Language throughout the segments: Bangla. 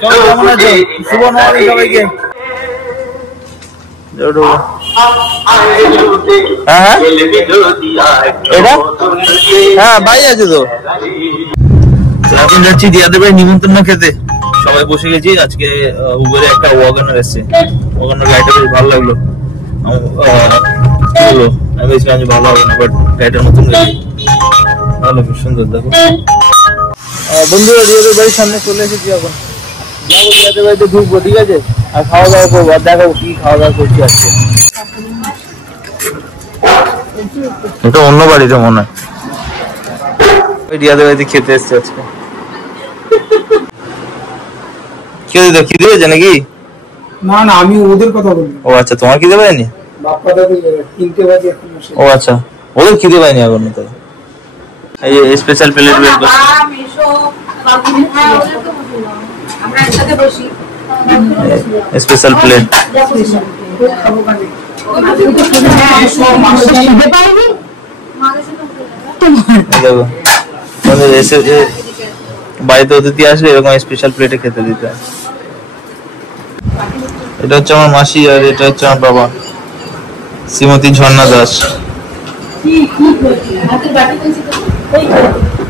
কেমন আছো? শুভ নববর্ষ সবাইকে। হ্যাঁ এটা হ্যাঁ বাইরে আছে তো। এখন যাচ্ছি দিয়াদের ভাই নিমন্ত্রণ খেতে। সবাই বসে গেছি। আজকে উবেরে একটা ওয়াগনার এসছে। ওয়াগনার গাড়িটা বেশ ভালো লাগলো। কি বলবো, আমি ভেবেছিলাম যে ভালো হবে না, বাট গাড়িটা নতুন গাড়ি, ভালো, খুব সুন্দর। দেখো বন্ধুরা, দিয়াদের বাড়ির সামনে চলে এসেছি। এখন যাবো দিয়াদের বাড়িতে, ঢুকবো, ঠিক আছে? আর খাওয়া দাওয়া করবো, আর দেখাবো কি খাওয়া দাওয়া করছি আজকে। এটা অন্য বাড়িতে মনে হয়। ওই দিয়াদের বাড়িতে খেতে এসছে আজকে। খিদে পেয়েছে নাকি? না না, আমি ওদের কথা বলি। ও আচ্ছা, তোমার খিদে পায়নি? ও আচ্ছা, ওদের খিদে পায়নি এখন। তো এই স্পেশাল প্লেট বের করছি। স্পেশাল প্লেট বাড়িতে অতিথি আসলে এরকম স্পেশাল প্লেটে খেতে দিতে হয়। এটা হচ্ছে আমার মাসি, আর এটা হচ্ছে আমার বাবা, শ্রীমতী ঝর্ণা দাস।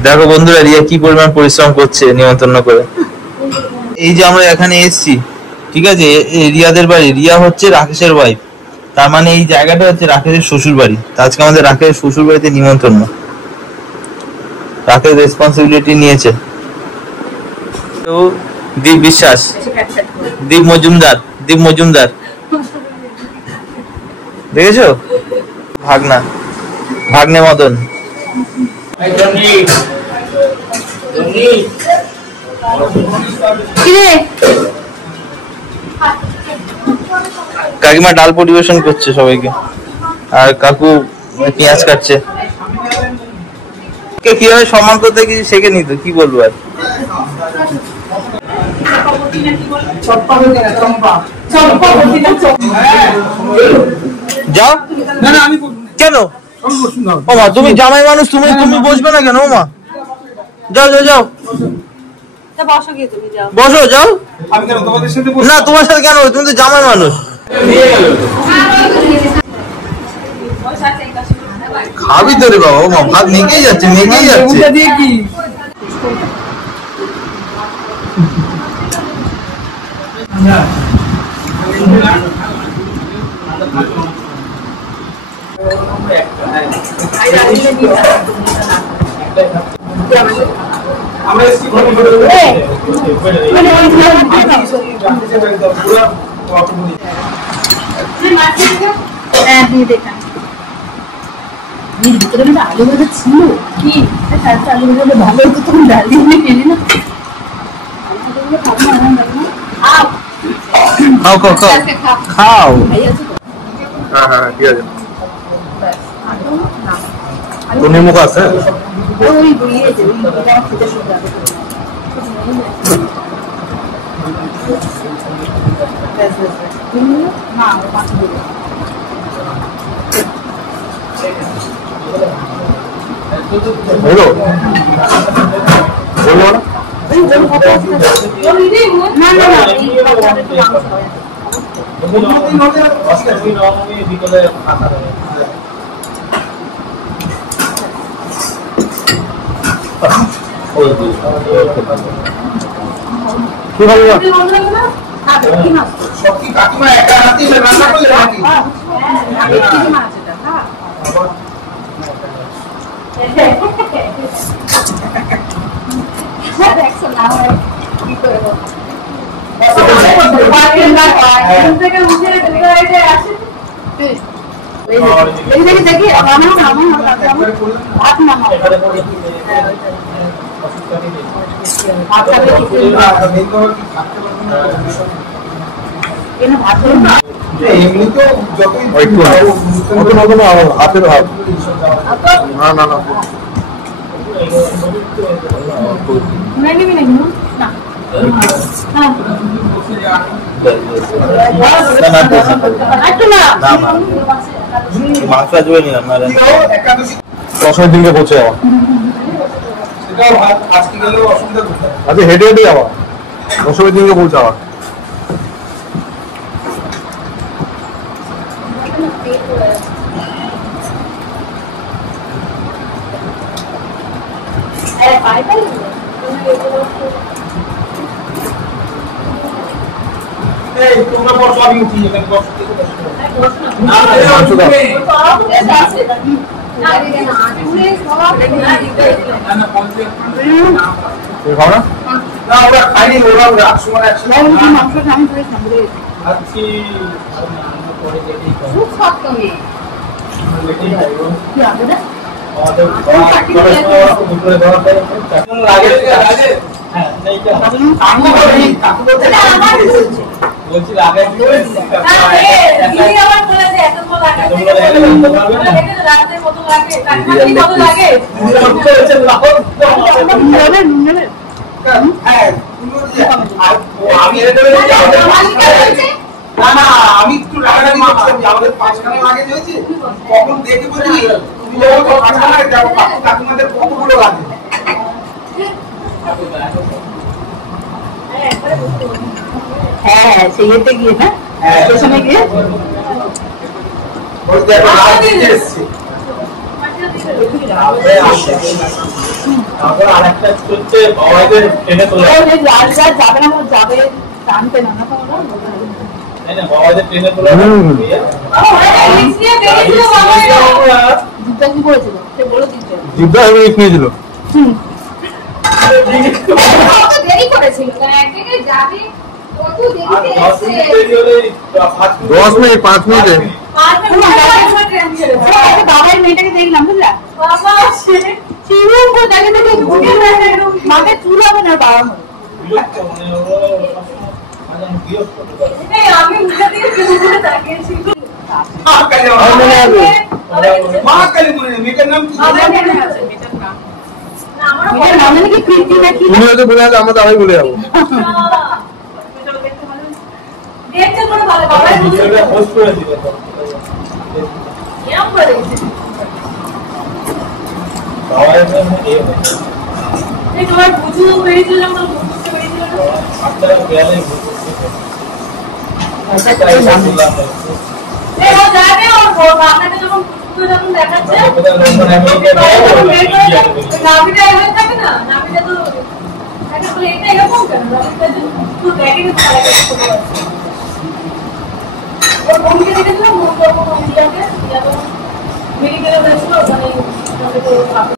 দেখো বন্ধুরা, রিয়া কি পরিমাণ পরিশ্রম করছে নিমন্ত্রণ করে। এই যে আমরা এখানে এসেছি, ঠিক আছে, রিয়াদের বাড়ি। রিয়া হচ্ছে রাকেশের ওয়াইফ, তার মানে এই জায়গাটা হচ্ছে রাকেশের শ্বশুর বাড়ি। আজকে আমাদের রাকেশের শ্বশুর বাড়িতে নিমন্ত্রণ। রাকেশ রেসপন্সিবিলিটি নিয়েছে। তো দীপ বিশ্বাস, দীপ মজুমদার দেখেছো? ভাগ্নে মদন। কাকিমা ডাল পরিবেশন করছে সবাইকে, আর কাকু পেঁয়াজ কাটছে। কিভাবে সম্মান করতে কিছু শেখে নিত, কি বলবো আর। যাও কেন? ওমা, তুমি জামাই মানুষ, তুমি বসবে না কেন? ওমা যাও বসো, যাও। না, তোমার সাথে কেন? তুমি তো জামাই মানুষ। খাবি তো রে বাবা। ওমা, ভাত মেঘেই যাচ্ছে। আলু ভাজা ছিল কি? আলু ভাজা ভালো হতো, তখন ডাল দিয়ে খেলি না। খাও। হ্যাঁ, ঠিক আছে। নিমুখ আছে? বলো কি ভালো কাকিমা একা হাতে রান্না করলে নাকি? হাতের হাত না মাংস আসবে নি আপনার দশমীর দিনকে পৌঁছে যাওয়া। আচ্ছা, হেঁটে যাওয়া। দশমীর দিনকে পৌঁছাওয়া। তোমরা বসো, আমি উঠি এখানে বসো। খাও না? না ওরা খাইনি, ওরা রাত সময় একসাথে বলছি আগে আমি একটু রাগারাগি করছিলাম যে আমাদের 5 খানা লাগে হয়েছে, কখন দেখে বলি তুমি যখন 5 খানা যাও কাকিমাদের কতগুলো লাগে। হ্যাঁ সেইতে গিয়ে না স্টেশনে গিয়ে ওই দেখো রাত এসেছে। তারপর আরেকটা হচ্ছে বাবাইদের ট্রেনে তোলা লাল রাত যাবে না যাবে টানতে না না তাই না, বাবাইদের ট্রেনে তোলা জিজ্ঞাসা কি করেছিল সে বলে দিচ্ছে জিব্বা রিস্ক নিয়েছিল। কত দেরি করেছিল একদিকে যাবে কত দেরিতে এসেছে 10 মিনিট 5 মিনিটে বাবার মেয়েটাকে দেখলাম বুঝলা বাবা সে চিরুন তো দেখে দেখে ঘুরে মাকে চুল হবে না বাবা আমি উঠে দিয়ে চুল তাকিয়েছি মা কালী মনে নেই, মেয়েটার নাম কি? মেয়েটার নাম নাকি কৃতি নাকি তুমি হয়তো বলে যাবে, আমরা তারাই বলে যাবো। দেখতে বড় ভালো বাবা হোস্ট করে দিবে এরকম করে বাবাইদের এই তোমার বুঝু বেরিয়েছিল যখন বুঝতে বেরিয়েছিল আপনারা গেলে এই ও যাবে ওর আপনাকে যখন বুঝতে যখন দেখাচ্ছে নাভিটা এভাবে থাকে না নাভিটা তো একটা বলে এটা এরকম কেন নাভিটা তো ব্যাগে তো লাগে ওর বন্ধুকে দেখেছিলাম ওর বন্ধুকে মেডিকেলে হয়েছিল ওখানে